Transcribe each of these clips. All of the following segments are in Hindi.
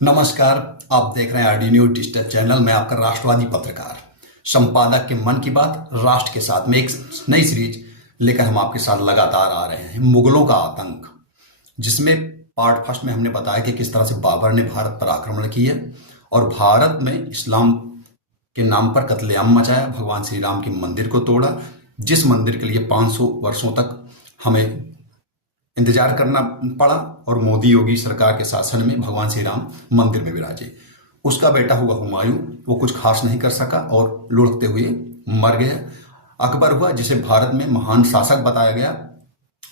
नमस्कार। आप देख रहे हैं आरडी न्यूज डिजिटल चैनल में आपका राष्ट्रवादी पत्रकार संपादक के मन की बात राष्ट्र के साथ में एक नई सीरीज लेकर हम आपके साथ लगातार आ रहे हैं। मुगलों का आतंक, जिसमें पार्ट फर्स्ट में हमने बताया कि किस तरह से बाबर ने भारत पर आक्रमण किया और भारत में इस्लाम के नाम पर कत्लेआम मचाया, भगवान श्री राम के मंदिर को तोड़ा, जिस मंदिर के लिए 500 वर्षों तक हमें इंतजार करना पड़ा और मोदी योगी सरकार के शासन में भगवान श्री राम मंदिर में विराजे। उसका बेटा हुआ हुमायूं, वो कुछ खास नहीं कर सका और लुढ़कते हुए मर गया। अकबर हुआ, जिसे भारत में महान शासक बताया गया,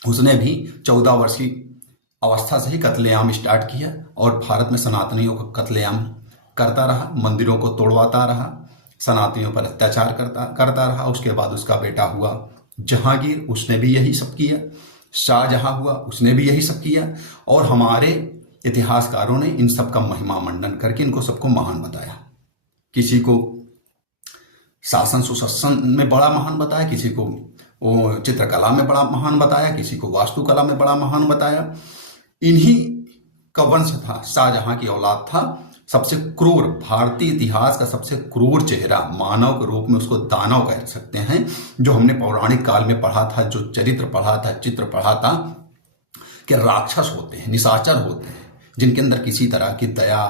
उसने भी 14 वर्ष की अवस्था से ही कत्लेआम स्टार्ट किया और भारत में सनातनियों का कत्लेआम करता रहा, मंदिरों को तोड़वाता रहा, सनातनियों पर अत्याचार करता रहा। उसके बाद उसका बेटा हुआ जहांगीर, उसने भी यही सब किया। शाहजहां हुआ, उसने भी यही सब किया। और हमारे इतिहासकारों ने इन सब का महिमा मंडन करके इनको सबको महान बताया। किसी को शासन सुशासन में बड़ा महान बताया, किसी को वो चित्रकला में बड़ा महान बताया, किसी को वास्तुकला में बड़ा महान बताया। इन्हीं का वंश था, शाहजहां की औलाद था। सबसे क्रूर, भारतीय इतिहास का सबसे क्रूर चेहरा, मानव के रूप में उसको दानव कह सकते हैं, जो हमने पौराणिक काल में पढ़ा था, जो चरित्र पढ़ा था, चित्र पढ़ा था कि राक्षस होते हैं, निशाचर होते हैं, जिनके अंदर किसी तरह की दया,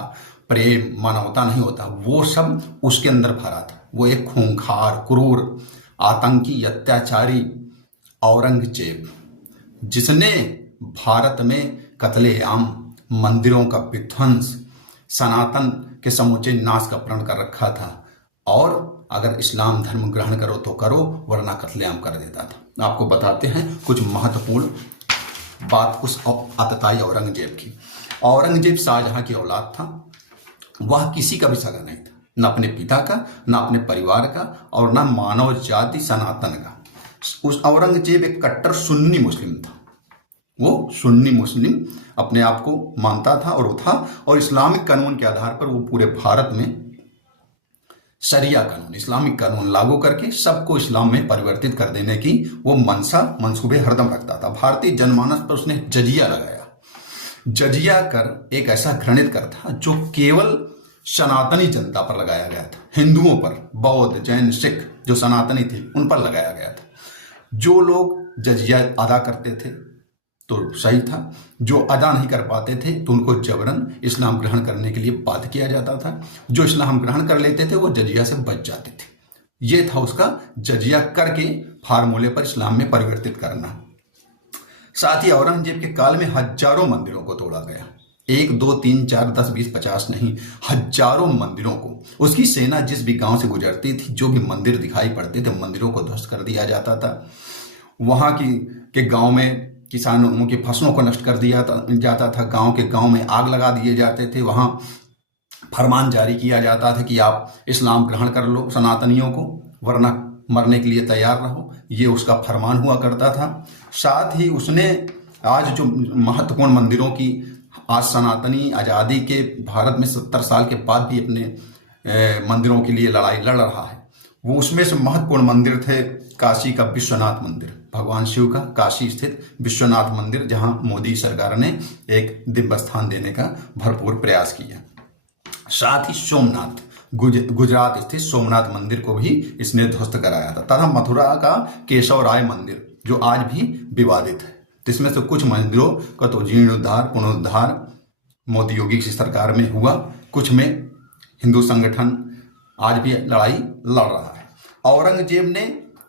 प्रेम, मानवता नहीं होता, वो सब उसके अंदर भरा था। वो एक खूंखार, क्रूर, आतंकी, अत्याचारी औरंगजेब, जिसने भारत में कत्लेआम, मंदिरों का विध्वंस, सनातन के समूचे नाश का प्रण कर रखा था। और अगर इस्लाम धर्म ग्रहण करो तो करो, वरना कत्लेआम कर देता था। आपको बताते हैं कुछ महत्वपूर्ण बात उस आतताई औरंगजेब की। औरंगजेब शाहजहां की औलाद था। वह किसी का भी सगा नहीं था, न अपने पिता का, न अपने परिवार का, और न मानव जाति सनातन का। उस औरंगजेब एक कट्टर सुन्नी मुस्लिम था। वो सुन्नी मुस्लिम अपने आप को मानता था और वो था, और इस्लामिक कानून के आधार पर वो पूरे भारत में शरिया कानून, इस्लामिक कानून लागू करके सबको इस्लाम में परिवर्तित कर देने की वो मंसूबे हरदम रखता था। भारतीय जनमानस पर उसने जजिया लगाया। जजिया कर एक ऐसा घृणित कर था जो केवल सनातनी जनता पर लगाया गया था। हिंदुओं पर, बौद्ध, जैन, सिख जो सनातनी थे उन पर लगाया गया था। जो लोग जजिया अदा करते थे तो सही था, जो अदा नहीं कर पाते थे तो उनको जबरन इस्लाम ग्रहण करने के लिए बाध्य किया जाता था। जो इस्लाम ग्रहण कर लेते थे वो जजिया से बच जाते थे। ये था उसका जजिया करके फार्मूले पर इस्लाम में परिवर्तित करना। साथ ही औरंगजेब के काल में हजारों मंदिरों को तोड़ा गया। 1, 2, 3, 4, 10, 20, 50 नहीं, हजारों मंदिरों को। उसकी सेना जिस भी गांव से गुजरती थी, जो भी मंदिर दिखाई पड़ते थे, मंदिरों को ध्वस्त कर दिया जाता था। वहां के गांव में किसानों की फसलों को नष्ट कर दिया जाता था। गांव में आग लगा दिए जाते थे। वहां फरमान जारी किया जाता था कि आप इस्लाम ग्रहण कर लो सनातनियों को, वरना मरने के लिए तैयार रहो। ये उसका फरमान हुआ करता था। साथ ही उसने आज जो महत्वपूर्ण मंदिरों की, आज सनातनी आज़ादी के भारत में 70 साल के बाद भी अपने मंदिरों के लिए लड़ाई लड़ रहा है। वो उसमें से महत्वपूर्ण मंदिर थे काशी का विश्वनाथ मंदिर, भगवान शिव का काशी स्थित विश्वनाथ मंदिर, जहां मोदी सरकार ने एक दिव्य स्थान देने का भरपूर प्रयास किया। साथ ही सोमनाथ, गुजरात स्थित सोमनाथ मंदिर को भी इसने ध्वस्त कराया था। तथा मथुरा का केशव राय मंदिर, जो आज भी विवादित है। जिसमें से कुछ मंदिरों का तो जीर्णोद्धार, पुनरुद्धार मोदी योगी की सरकार में हुआ, कुछ में हिंदू संगठन आज भी लड़ाई लड़ रहा है। औरंगजेब ने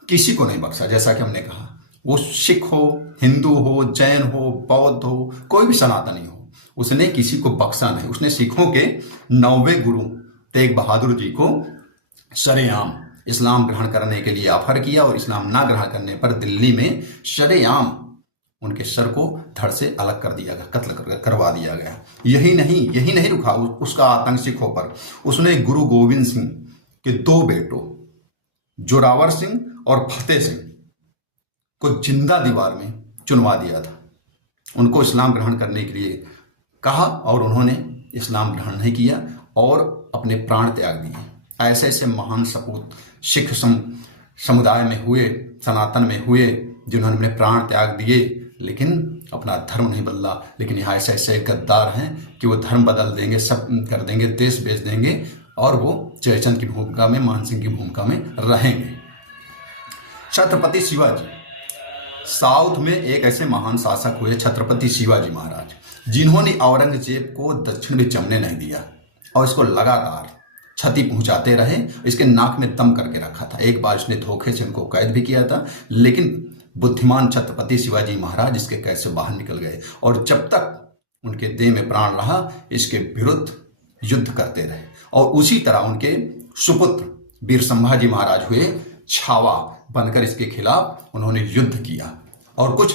किसी को नहीं बख्शा। जैसा कि हमने कहा, वो सिख हो, हिंदू हो, जैन हो, बौद्ध हो, कोई भी सनातनी हो, उसने किसी को बख्शा नहीं। उसने सिखों के 9वें गुरु तेग बहादुर जी को शरेआम इस्लाम ग्रहण करने के लिए ऑफर किया, और इस्लाम ना ग्रहण करने पर दिल्ली में शरेआम उनके सर को धड़ से अलग कर दिया गया, कत्ल करवा दिया गया। यही नहीं रुका उसका आतंक सिखों पर। उसने गुरु गोविंद सिंह के 2 बेटों जोरावर सिंह और फतेह सिंह को जिंदा दीवार में चुनवा दिया था। उनको इस्लाम ग्रहण करने के लिए कहा और उन्होंने इस्लाम ग्रहण नहीं किया और अपने प्राण त्याग दिए। ऐसे ऐसे महान सपूत सिख समुदाय में हुए, सनातन में हुए, जिन्होंने अपने प्राण त्याग दिए, लेकिन अपना धर्म नहीं बदला। लेकिन यहाँ ऐसे ऐसे गद्दार हैं कि वो धर्म बदल देंगे, सब कर देंगे, देश बेच देंगे और वो जयचंद की भूमिका में, मानसिंह की भूमिका में रहेंगे। छत्रपति शिवाजी, साउथ में एक ऐसे महान शासक हुए छत्रपति शिवाजी महाराज, जिन्होंने औरंगजेब को दक्षिण में जमने नहीं दिया और इसको लगातार क्षति पहुंचाते रहे। इसके नाक में दम करके रखा था। एक बार इसने धोखे से इनको कैद भी किया था, लेकिन बुद्धिमान छत्रपति शिवाजी महाराज इसके कैद से बाहर निकल गए और जब तक उनके देह में प्राण रहा इसके विरुद्ध युद्ध करते रहे। और उसी तरह उनके सुपुत्र वीर संभाजी महाराज हुए, छावा बनकर इसके खिलाफ उन्होंने युद्ध किया और कुछ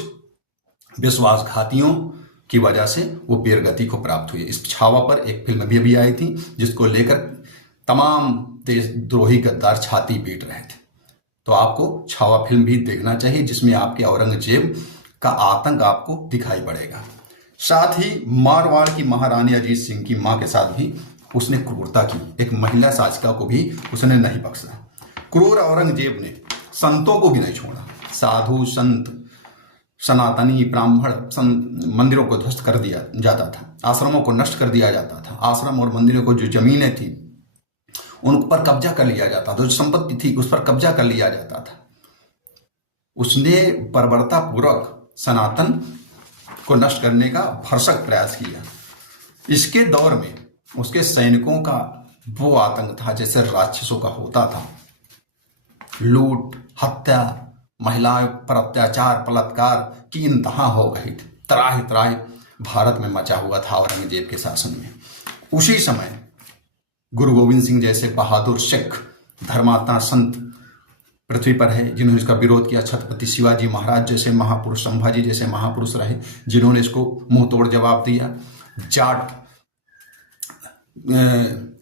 विश्वासघातियों की वजह से वो वीरगति को प्राप्त हुई। इस छावा पर एक फिल्म भी अभी आई थी जिसको लेकर तमाम देशद्रोही गद्दार छाती पीट रहे थे। तो आपको छावा फिल्म भी देखना चाहिए, जिसमें आपके औरंगजेब का आतंक आपको दिखाई पड़ेगा। साथ ही मारवाड़ की महारानी अजीत सिंह की मां के साथ भी उसने क्रूरता की। एक महिला शासिका को भी उसने नहीं बख्शा। क्रूर औरंगजेब ने संतों को भी नहीं छोड़ा। साधु संत, सनातनी, ब्राह्मण मंदिरों को ध्वस्त कर दिया जाता था, आश्रमों को नष्ट कर दिया जाता था। आश्रम और मंदिरों को जो जमीनें थी उन पर कब्जा कर लिया जाता था, जो संपत्ति थी उस पर कब्जा कर लिया जाता था। उसने बर्बरतापूर्वक सनातन को नष्ट करने का भरसक प्रयास किया। इसके दौर में उसके सैनिकों का वो आतंक था जैसे राक्षसों का होता था। लूट, हत्या, महिलाओं पर अत्याचार, बलात्कार की इंतहा हो गई थी। त्राह त्राह भारत में मचा हुआ था औरंगजेब के शासन में। उसी समय गुरु गोविंद सिंह जैसे बहादुर सिख धर्मात्मा संत पृथ्वी पर है जिन्होंने इसका विरोध किया। छत्रपति शिवाजी महाराज जैसे महापुरुष, संभाजी जैसे महापुरुष रहे जिन्होंने इसको मुंह तोड़ जवाब दिया। जाट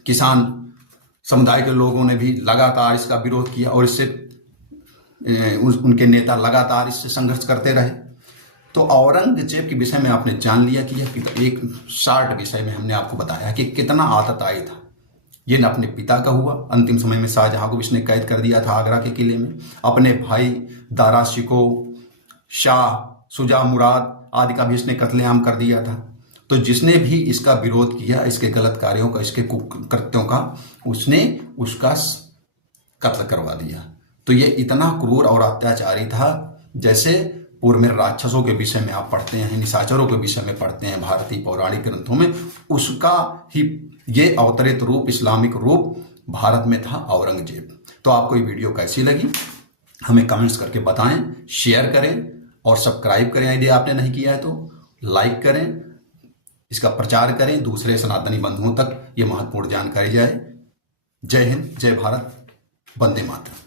किसान समुदाय के लोगों ने भी लगातार इसका विरोध किया और इससे उनके नेता लगातार इससे संघर्ष करते रहे। तो औरंगजेब के विषय में आपने जान लिया कि यह एक शार्ट विषय में हमने आपको बताया कि कितना आतताई था। ये न अपने पिता का हुआ, अंतिम समय में शाहजहां को इसने कैद कर दिया था आगरा के किले में। अपने भाई दारा शिको, शाह, शुजा मुराद आदि का भी इसने कत्लेआम कर दिया था। तो जिसने भी इसका विरोध किया, इसके गलत कार्यों का, इसके कुकृत्यों का, उसने उसका कत्ल करवा दिया। तो ये इतना क्रूर और अत्याचारी था जैसे पूर्व में राक्षसों के विषय में आप पढ़ते हैं, निशाचरों के विषय में पढ़ते हैं भारतीय पौराणिक ग्रंथों में, उसका ही ये अवतरित रूप, इस्लामिक रूप भारत में था औरंगजेब। तो आपको ये वीडियो कैसी लगी हमें कमेंट्स करके बताएं, शेयर करें और सब्सक्राइब करें यदि आपने नहीं किया है तो, लाइक करें, इसका प्रचार करें, दूसरे सनातनी बंधुओं तक ये महत्वपूर्ण जानकारी जाए। जय हिंद, जय भारत, वंदे मातरम।